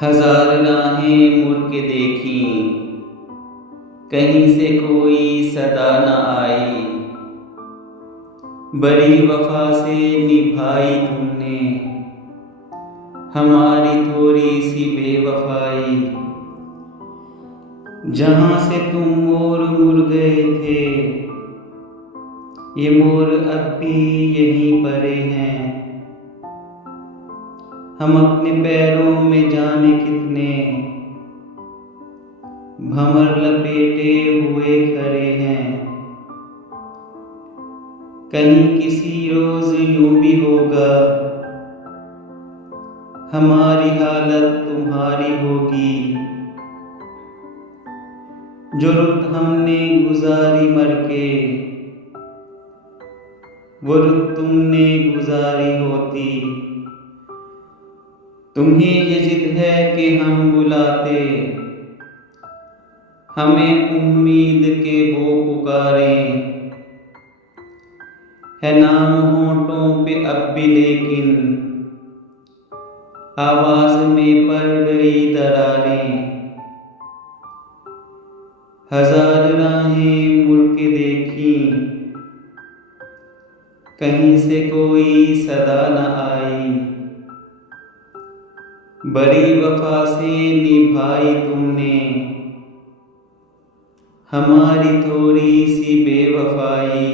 हजार राहें मुड़ के देखी, कहीं से कोई सदा न आई। बड़ी वफा से निभाई तुमने हमारी थोड़ी सी बेवफाई। जहां से तुम मोर मुड़ गए थे, ये मोर अब भी यहीं पड़े हैं। हम अपने पैरों में जाने कितने भंवर लपेटे हुए खड़े हैं। कहीं किसी रोज यूं भी होगा, हमारी हालत तुम्हारी होगी। जो रुत हमने गुजारी मर के, वो रुत तुमने गुजारी होती। तुम्हें ये जिद है कि हम बुलाते, हमें उम्मीद के वो पुकारें। है नाम होठों पे अब भी लेकिन आवाज में पड़ गई दरारें। हजार राहें मुड़ के देखी, कहीं से कोई सदा न आई। बड़ी वफा से निभाई तुमने हमारी थोड़ी सी बेवफाई।